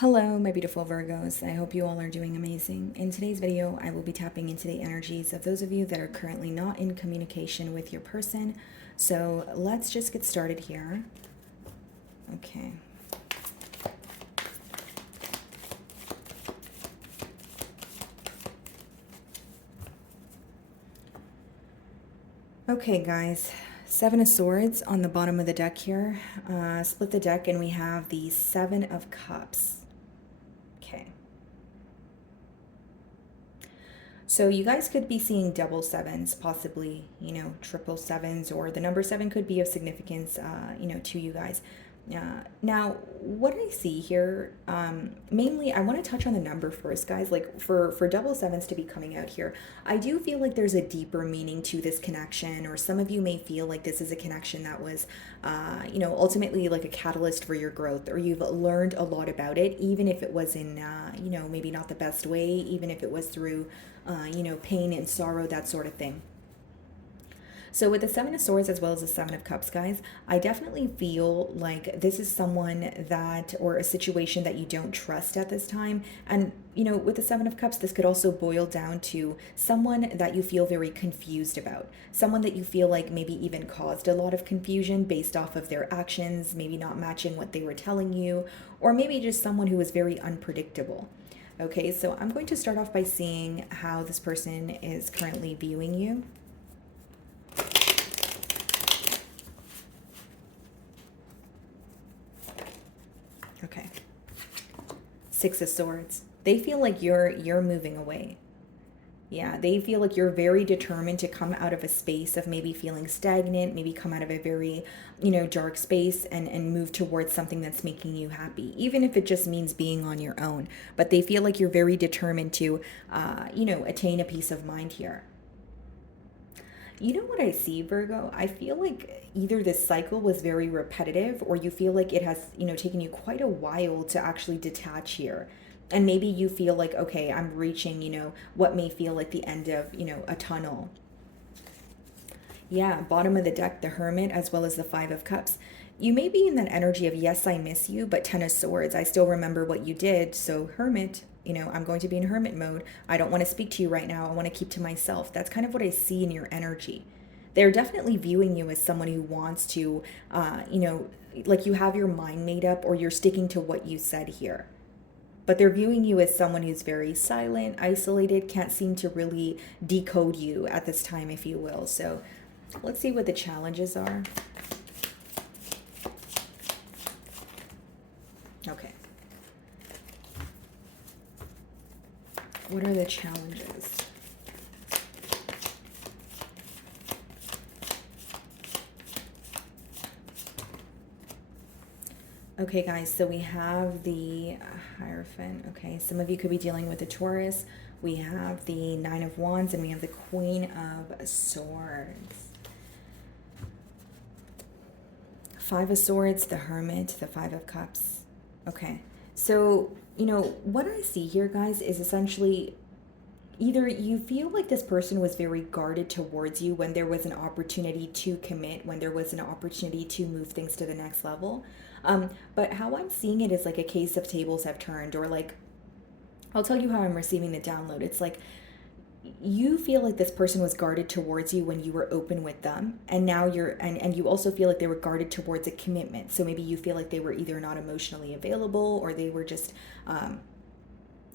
Hello, my beautiful Virgos. I hope you all are doing amazing. In today's video, I will be tapping into the energies of those of you that are currently not in communication with your person. So let's just get started here. Okay. Okay, guys. Seven of Swords on the bottom of the deck here. Split the deck and we have the Seven of Cups. Okay. So you guys could be seeing double sevens, possibly, triple sevens, or the number seven could be of significance, to you guys. Now, what I see here, mainly, I want to touch on the number first, guys. Like for double sevens to be coming out here, I do feel like there's a deeper meaning to this connection, or some of you may feel like this is a connection that was, ultimately like a catalyst for your growth, or you've learned a lot about it, even if it was in, maybe not the best way, even if it was through, pain and sorrow, that sort of thing. So with the Seven of Swords as well as the Seven of Cups, guys, I definitely feel like this is someone that, or a situation that you don't trust at this time. And, with the Seven of Cups, this could also boil down to someone that you feel very confused about. Someone that you feel like maybe even caused a lot of confusion based off of their actions, maybe not matching what they were telling you, or maybe just someone who was very unpredictable. Okay, so I'm going to start off by seeing how this person is currently viewing you. Okay. Six of Swords. They feel like you're moving away. Yeah, they feel like you're very determined to come out of a space of maybe feeling stagnant, maybe come out of a very, dark space and move towards something that's making you happy, even if it just means being on your own. But they feel like you're very determined to, attain a peace of mind here. You know what I see, Virgo? I feel like either this cycle was very repetitive or you feel like it has, taken you quite a while to actually detach here. And maybe you feel like, okay, I'm reaching, what may feel like the end of, a tunnel. Yeah, bottom of the deck, the Hermit, as well as the Five of Cups. You may be in that energy of, yes, I miss you, but Ten of Swords, I still remember what you did. So, Hermit, I'm going to be in hermit mode. I don't want to speak to you right now. I want to keep to myself. That's kind of what I see in your energy. They're definitely viewing you as someone who wants to, like you have your mind made up or you're sticking to what you said here. But they're viewing you as someone who's very silent, isolated, can't seem to really decode you at this time, if you will. So let's see what the challenges are. Okay. What are the challenges? Okay, guys, so we have the Hierophant. Okay, some of you could be dealing with the Taurus. We have the Nine of Wands, and we have the Queen of Swords. Five of Swords, the Hermit, the Five of Cups. Okay, so, what I see here, guys, is essentially either you feel like this person was very guarded towards you when there was an opportunity to commit, when there was an opportunity to move things to the next level. But how I'm seeing it is like a case of tables have turned, or like, I'll tell you how I'm receiving the download. It's like you feel like this person was guarded towards you when you were open with them, and now and you also feel like they were guarded towards a commitment. So maybe you feel like they were either not emotionally available or they were just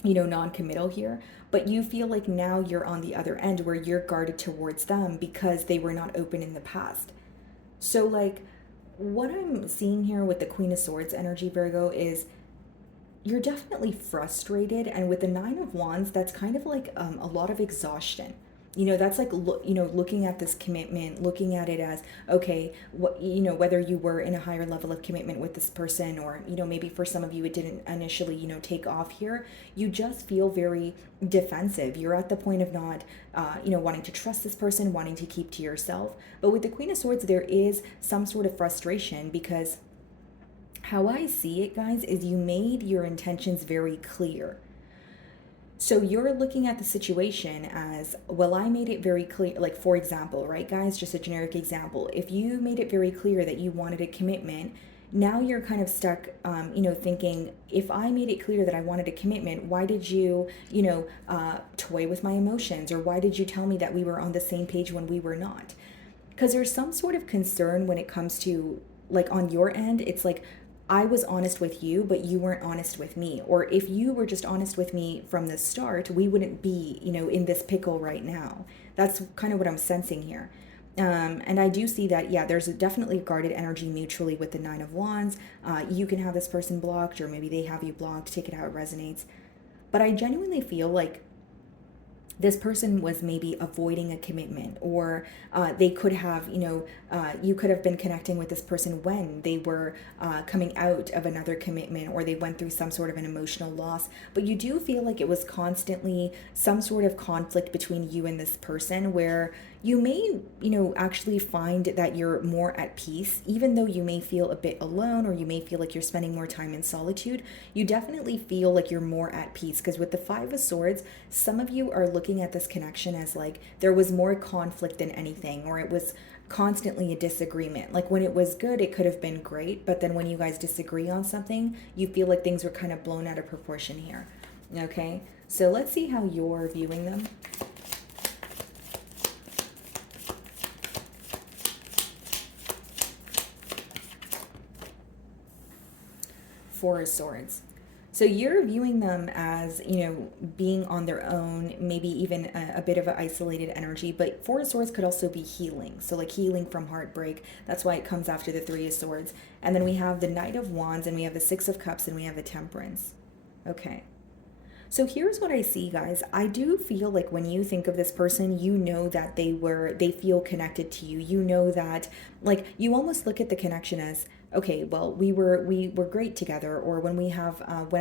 non-committal here, but you feel like now you're on the other end where you're guarded towards them because they were not open in the past. So like what I'm seeing here with the Queen of Swords energy, Virgo, is you're definitely frustrated, and with the Nine of Wands, that's kind of like a lot of exhaustion. That's like looking at this commitment, looking at it as, okay, what, whether you were in a higher level of commitment with this person, or maybe for some of you it didn't initially take off here. You just feel very defensive. You're at the point of not wanting to trust this person, wanting to keep to yourself. But with the Queen of Swords, there is some sort of frustration because how I see it, guys, is you made your intentions very clear. So you're looking at the situation as, well, I made it very clear. Like, for example, right, guys, just a generic example. If you made it very clear that you wanted a commitment, now you're kind of stuck, thinking, if I made it clear that I wanted a commitment, why did you, toy with my emotions? Or why did you tell me that we were on the same page when we were not? Because there's some sort of concern when it comes to, like, on your end, it's like, I was honest with you, but you weren't honest with me. Or if you were just honest with me from the start, we wouldn't be, in this pickle right now. That's kind of what I'm sensing here. And I do see that, yeah, there's definitely guarded energy mutually with the Nine of Wands. You can have this person blocked, or maybe they have you blocked. Take it how it resonates. But I genuinely feel like this person was maybe avoiding a commitment, or they could have, you could have been connecting with this person when they were coming out of another commitment, or they went through some sort of an emotional loss. But you do feel like it was constantly some sort of conflict between you and this person, where you may, actually find that you're more at peace, even though you may feel a bit alone, or you may feel like you're spending more time in solitude. You definitely feel like you're more at peace, because with the Five of Swords, some of you are looking at this connection as like there was more conflict than anything, or it was constantly a disagreement. Like when it was good, it could have been great, but then when you guys disagree on something, you feel like things were kind of blown out of proportion here. Okay, so let's see how you're viewing them. Four of Swords. So you're viewing them as, being on their own, maybe even a bit of an isolated energy. But Four of Swords could also be healing. So like healing from heartbreak. That's why it comes after the Three of Swords. And then we have the Knight of Wands, and we have the Six of Cups, and we have the Temperance. Okay. So here's what I see, guys. I do feel like when you think of this person, you know that they feel connected to you. You know that, like, you almost look at the connection as, okay, well, we were great together. Or when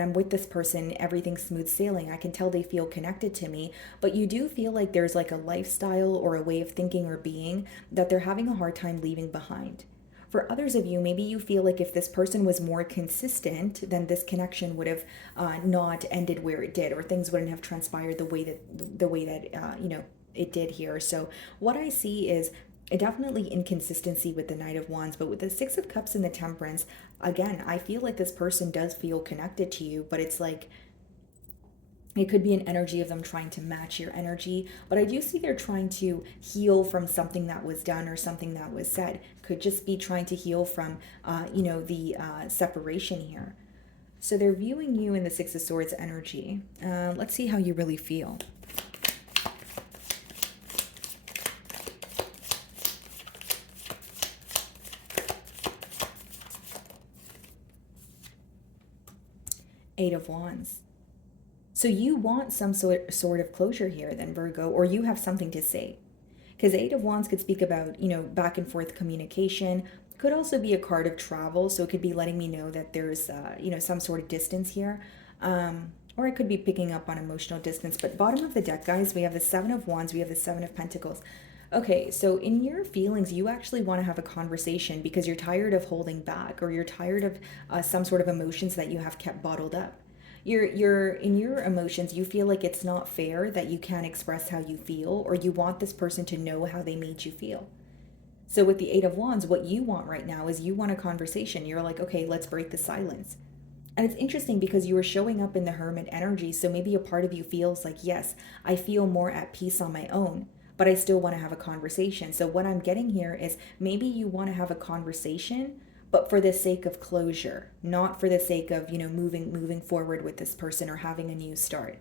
I'm with this person, everything's smooth sailing. I can tell they feel connected to me. But you do feel like there's like a lifestyle or a way of thinking or being that they're having a hard time leaving behind. For others of you, maybe you feel like if this person was more consistent, then this connection would have not ended where it did, or things wouldn't have transpired the way that it did here. So what I see is definitely inconsistency with the Knight of Wands, but with the Six of Cups and the Temperance, again, I feel like this person does feel connected to you, but it's like it could be an energy of them trying to match your energy, but I do see they're trying to heal from something that was done or something that was said. Could just be trying to heal from, the separation here. So they're viewing you in the Six of Swords energy. Let's see how you really feel. Eight of Wands. So you want some sort of closure here then, Virgo, or you have something to say. Because Eight of Wands could speak about, back and forth communication. Could also be a card of travel, so it could be letting me know that there's, some sort of distance here. Or it could be picking up on emotional distance. But bottom of the deck, guys, we have the Seven of Wands, we have the Seven of Pentacles. Okay, so in your feelings, you actually want to have a conversation because you're tired of holding back, or you're tired of some sort of emotions that you have kept bottled up. You're in your emotions, you feel like it's not fair that you can't express how you feel, or you want this person to know how they made you feel. So with the Eight of Wands, what you want right now is you want a conversation. You're like, okay, let's break the silence. And it's interesting because you were showing up in the Hermit energy, so maybe a part of you feels like, yes, I feel more at peace on my own, but I still want to have a conversation. So what I'm getting here is maybe you want to have a conversation, but for the sake of closure, not for the sake of, moving forward with this person or having a new start.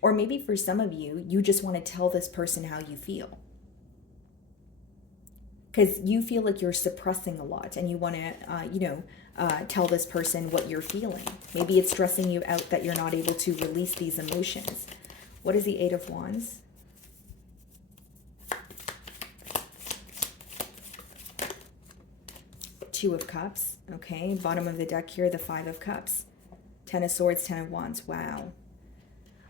Or maybe for some of you, you just want to tell this person how you feel. Because you feel like you're suppressing a lot, and you want to, tell this person what you're feeling. Maybe it's stressing you out that you're not able to release these emotions. What is the Eight of Wands? Two of Cups. Okay, bottom of the deck here, the Five of Cups. Ten of Swords, Ten of Wands. Wow.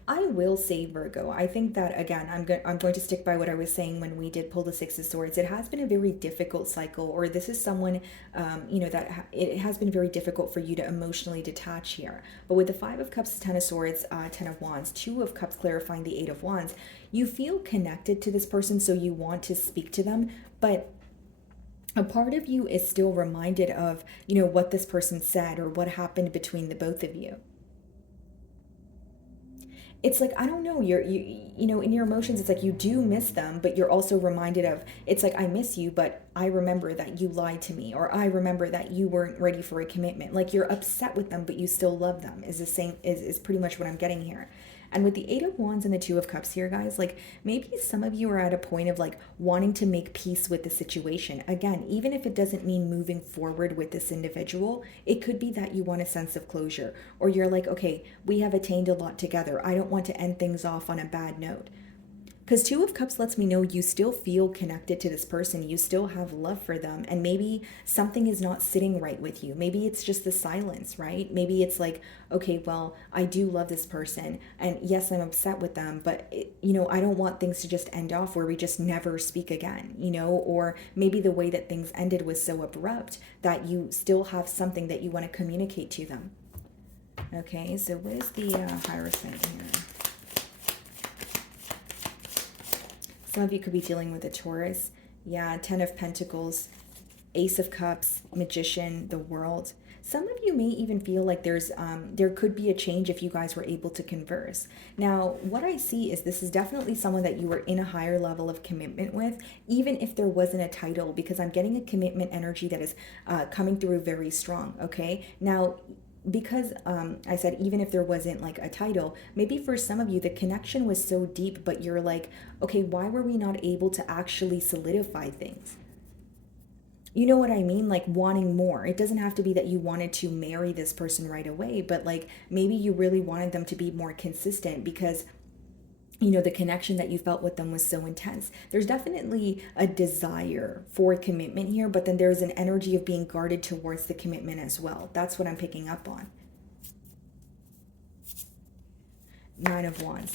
I will say, Virgo, I think that, again, I'm going to stick by what I was saying when we did pull the Six of Swords. It has been a very difficult cycle, or this is someone, it has been very difficult for you to emotionally detach here. But with the Five of Cups, Ten of Swords, Ten of Wands, Two of Cups clarifying the Eight of Wands, you feel connected to this person, so you want to speak to them, but a part of you is still reminded of, what this person said or what happened between the both of you. It's like, I don't know, in your emotions, it's like you do miss them, but you're also reminded of, it's like, I miss you, but I remember that you lied to me, or I remember that you weren't ready for a commitment. Like, you're upset with them, but you still love them, is the same, is pretty much what I'm getting here. And with the Eight of Wands and the Two of Cups here, guys, like, maybe some of you are at a point of like wanting to make peace with the situation. Again, even if it doesn't mean moving forward with this individual, it could be that you want a sense of closure, or you're like, okay, we have attained a lot together. I don't want to end things off on a bad note. Because Two of Cups lets me know you still feel connected to this person. You still have love for them. And maybe something is not sitting right with you. Maybe it's just the silence, right? Maybe it's like, okay, well, I do love this person. And yes, I'm upset with them. But, I don't want things to just end off where we just never speak again, Or maybe the way that things ended was so abrupt that you still have something that you want to communicate to them. Okay, so what is the Hierophant here? Some of you could be dealing with a Taurus. Yeah, Ten of Pentacles, Ace of Cups, Magician, the World. Some of you may even feel like there could be a change if you guys were able to converse. Now, what I see is this is definitely someone that you were in a higher level of commitment with, even if there wasn't a title, because I'm getting a commitment energy that is coming through very strong, okay? Now, because I said even if there wasn't like a title, maybe for some of you the connection was so deep, but you're like, okay, why were we not able to actually solidify things? You know what I mean? Like wanting more. It doesn't have to be that you wanted to marry this person right away, but like maybe you really wanted them to be more consistent because the connection that you felt with them was so intense. There's definitely a desire for commitment here, but then there's an energy of being guarded towards the commitment as well. That's what I'm picking up on. Nine of Wands.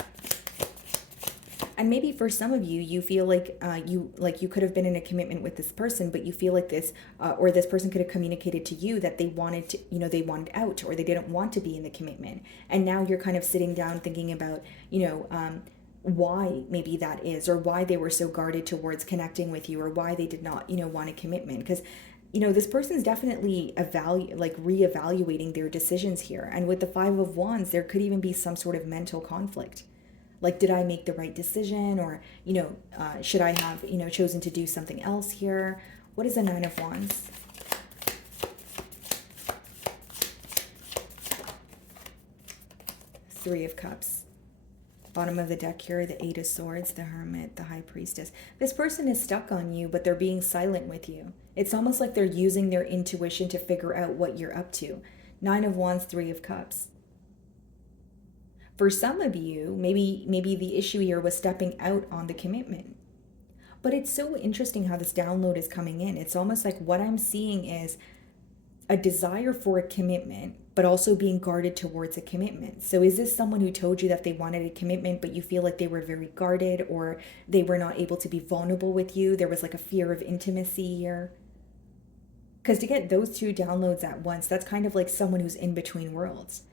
And maybe for some of you, you feel like you could have been in a commitment with this person, but you feel like this, or this person could have communicated to you that they wanted to, they wanted out, or they didn't want to be in the commitment. And now you're kind of sitting down thinking about, why maybe that is, or why they were so guarded towards connecting with you, or why they did not, want a commitment. Because this person's definitely reevaluating their decisions here. And with the Five of Wands, there could even be some sort of mental conflict. Like, did I make the right decision? Or, should I have, chosen to do something else here? What is the Nine of Wands? Three of Cups. Bottom of the deck here, the Eight of Swords, the Hermit, the High Priestess. This person is stuck on you, but they're being silent with you. It's almost like they're using their intuition to figure out what you're up to. Nine of Wands, Three of Cups. For some of you, maybe the issue here was stepping out on the commitment. But it's so interesting how this download is coming in. It's almost like what I'm seeing is a desire for a commitment, but also being guarded towards a commitment. So is this someone who told you that they wanted a commitment, but you feel like they were very guarded, or they were not able to be vulnerable with you? There was like a fear of intimacy here. Because to get those two downloads at once, that's kind of like someone who's in between worlds.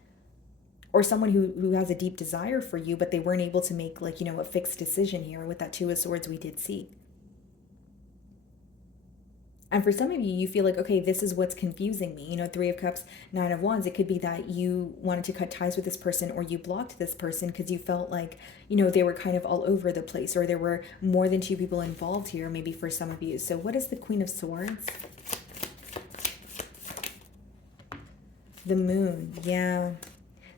Or someone who has a deep desire for you, but they weren't able to make like, a fixed decision here. With that Two of Swords, we did see. And for some of you, you feel like, okay, this is what's confusing me. Three of Cups, Nine of Wands. It could be that you wanted to cut ties with this person, or you blocked this person because you felt like, they were kind of all over the place, or there were more than two people involved here, maybe for some of you. So what is the Queen of Swords? The Moon. Yeah.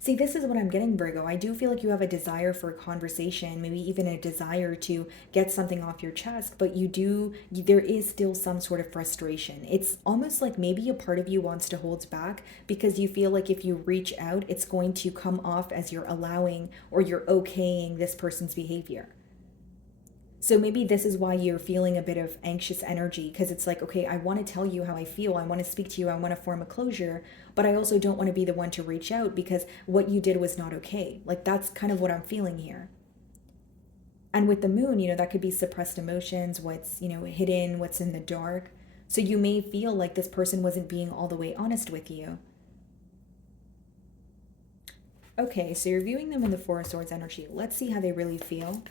See, this is what I'm getting, Virgo. I do feel like you have a desire for a conversation, maybe even a desire to get something off your chest, but there is still some sort of frustration. It's almost like maybe a part of you wants to hold back because you feel like if you reach out, it's going to come off as you're allowing or you're okaying this person's behavior. So maybe this is why you're feeling a bit of anxious energy, because it's like, okay, I want to tell you how I feel. I want to speak to you. I want to form a closure, but I also don't want to be the one to reach out because what you did was not okay. Like, that's kind of what I'm feeling here. And with the Moon, that could be suppressed emotions, what's, hidden, what's in the dark. So you may feel like this person wasn't being all the way honest with you. Okay, so you're viewing them in the Four of Swords energy. Let's see how they really feel.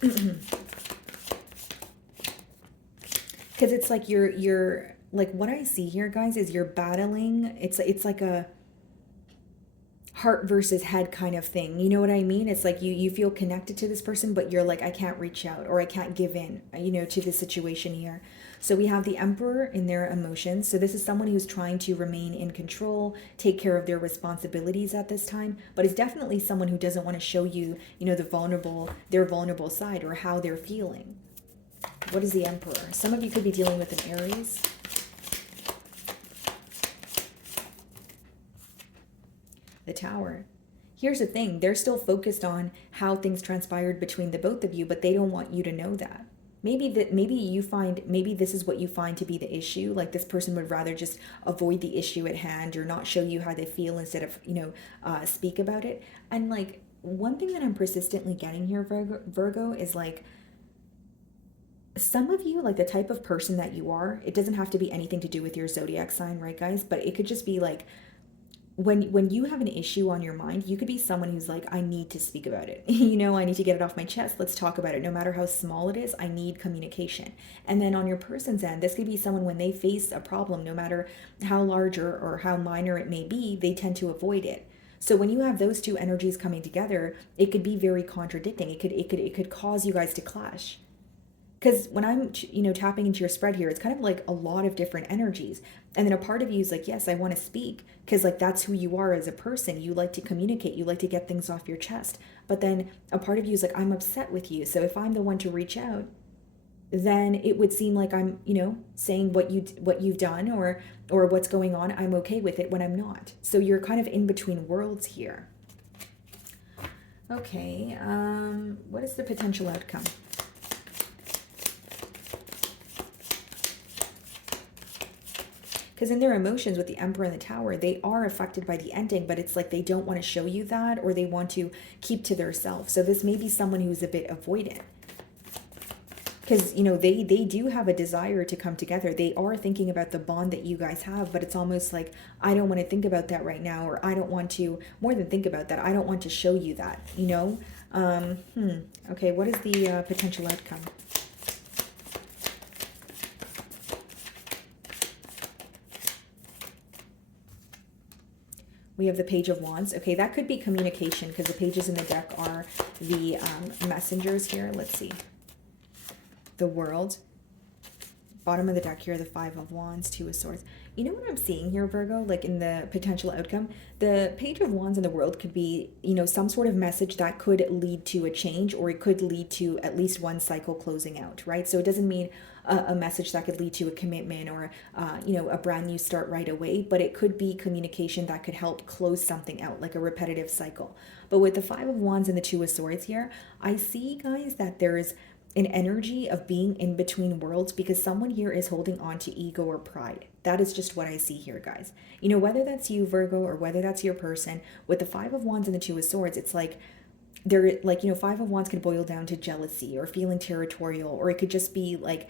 Because it's like you're like, what I see here, guys, is you're battling. It's like a heart versus head kind of thing. You know what I mean? It's like you feel connected to this person, but you're like, I can't reach out, or I can't give in, to the situation here. So we have the emperor in their emotions. So this is someone who's trying to remain in control, take care of their responsibilities at this time, but it's definitely someone who doesn't want to show you, their vulnerable side or how they're feeling. What is the emperor? Some of you could be dealing with an Aries. The Tower. Here's the thing, they're still focused on how things transpired between the both of you, but they don't want you to know that. Maybe this is what you find to be the issue. Like, this person would rather just avoid the issue at hand or not show you how they feel instead of, speak about it. And like, one thing that I'm persistently getting here, Virgo, is like, some of you, like the type of person that you are, it doesn't have to be anything to do with your zodiac sign, right, guys? But it could just be like, when you have an issue on your mind, you could be someone who's like, I need to speak about it. I need to get it off my chest. Let's talk about it. No matter how small it is, I need communication. And then on your person's end, this could be someone, when they face a problem, no matter how large or how minor it may be, they tend to avoid it. So when you have those two energies coming together, it could be very contradicting. It could cause you guys to clash. Because when I'm, tapping into your spread here, it's kind of like a lot of different energies. And then a part of you is like, yes, I want to speak, because like that's who you are as a person. You like to communicate. You like to get things off your chest. But then a part of you is like, I'm upset with you. So if I'm the one to reach out, then it would seem like I'm, saying what you've done or what's going on. I'm okay with it when I'm not. So you're kind of in between worlds here. Okay, what is the potential outcome? Because in their emotions with the Emperor and the Tower, they are affected by the ending, but it's like they don't want to show you that, or they want to keep to themselves. So this may be someone who's a bit avoidant. Because, they do have a desire to come together. They are thinking about the bond that you guys have, but it's almost like, I don't want to think about that right now, or I don't want to, more than think about that, I don't want to show you that, Okay, what is the potential outcome? We have the Page of Wands. Okay, that could be communication, because the pages in the deck are the messengers here. Let's see. The World. Bottom of the deck here, the Five of Wands, Two of Swords. You know what I'm seeing here, Virgo? Like in the potential outcome, the Page of Wands and the World could be, some sort of message that could lead to a change, or it could lead to at least one cycle closing out, right? So it doesn't mean a message that could lead to a commitment or, a brand new start right away, but it could be communication that could help close something out, like a repetitive cycle. But with the Five of Wands and the Two of Swords here, I see, guys, that there's an energy of being in between worlds, because someone here is holding on to ego or pride. That is just what I see here, guys. Whether that's you, Virgo, or whether that's your person, with the Five of Wands and the Two of Swords, it's like, they're like, Five of Wands could boil down to jealousy or feeling territorial, or it could just be like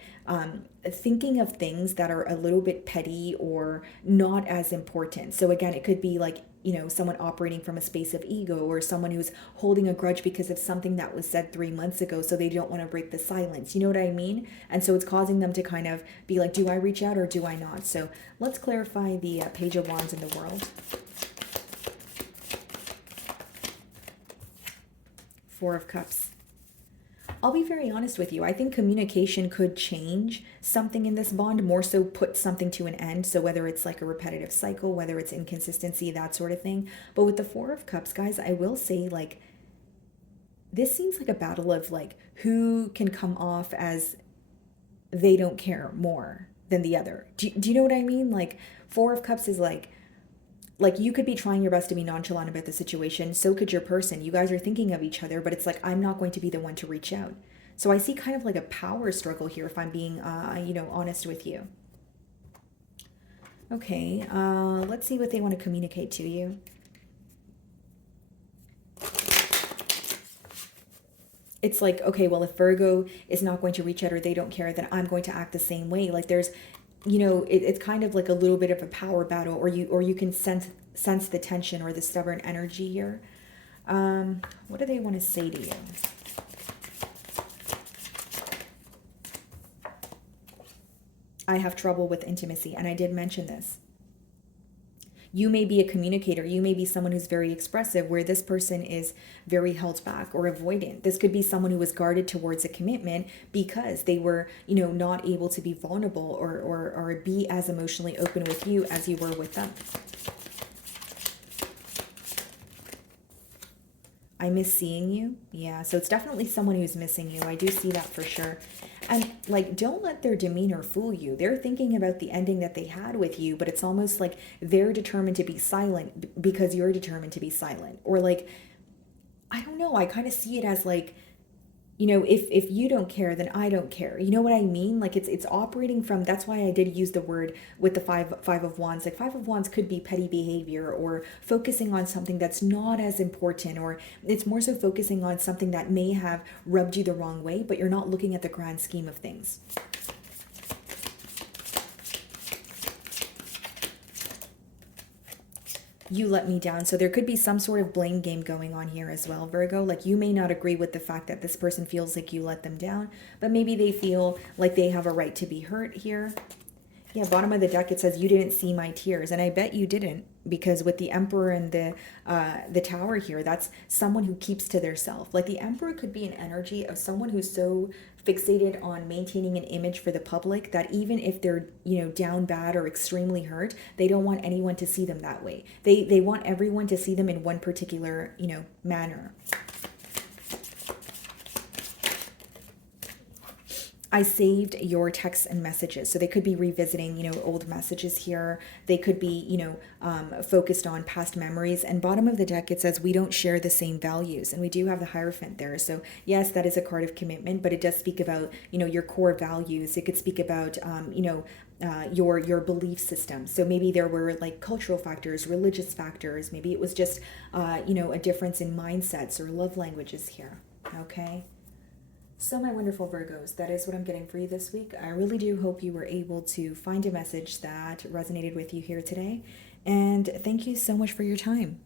thinking of things that are a little bit petty or not as important. So again, it could be like, someone operating from a space of ego, or someone who's holding a grudge because of something that was said 3 months ago, so they don't want to break the silence. You know what I mean? And so it's causing them to kind of be like, do I reach out or do I not? So let's clarify the Page of Wands in the World. Four of Cups. I'll be very honest with you. I think communication could change something in this bond, more so put something to an end. So whether it's like a repetitive cycle, whether it's inconsistency, that sort of thing. But with the Four of Cups, guys, I will say, like, this seems like a battle of like who can come off as they don't care more than the other. Do you know what I mean? Like, Four of Cups is like you could be trying your best to be nonchalant about the situation. So could your person. You guys are thinking of each other, but it's like, I'm not going to be the one to reach out. So I see kind of like a power struggle here, if I'm being, honest with you. Okay, let's see what they want to communicate to you. It's like, okay, well, if Virgo is not going to reach out or they don't care, then I'm going to act the same way. Like there's, it's kind of like a little bit of a power battle, or you can sense the tension or the stubborn energy here. What do they want to say to you? I have trouble with intimacy, and I did mention this. You may be a communicator. You may be someone who's very expressive, where this person is very held back or avoidant. This could be someone who was guarded towards a commitment because they were, not able to be vulnerable or be as emotionally open with you as you were with them. I miss seeing you. Yeah, so it's definitely someone who's missing you. I do see that for sure. And like, don't let their demeanor fool you. They're thinking about the ending that they had with you, but it's almost like they're determined to be silent because you're determined to be silent. Or like, I don't know, I kind of see it as like, if you don't care, then I don't care. You know what I mean? Like it's operating from, that's why I did use the word with the five of wands. Like five of wands could be petty behavior or focusing on something that's not as important, or it's more so focusing on something that may have rubbed you the wrong way, but you're not looking at the grand scheme of things. You let me down. So there could be some sort of blame game going on here as well, Virgo. Like you may not agree with the fact that this person feels like you let them down, but maybe they feel like they have a right to be hurt here. Yeah, bottom of the deck it says you didn't see my tears, and I bet you didn't, because with the Emperor and the Tower here, that's someone who keeps to their self. Like the Emperor could be an energy of someone who's so fixated on maintaining an image for the public that even if they're down bad or extremely hurt, they don't want anyone to see them that way. They want everyone to see them in one particular manner. I saved your texts and messages. So they could be revisiting, old messages here. They could be, focused on past memories. And bottom of the deck, it says we don't share the same values. And we do have the Hierophant there. So yes, that is a card of commitment, but it does speak about, your core values. It could speak about, your belief system. So maybe there were like cultural factors, religious factors. Maybe it was just, a difference in mindsets or love languages here. Okay. So my wonderful Virgos, that is what I'm getting for you this week. I really do hope you were able to find a message that resonated with you here today. And thank you so much for your time.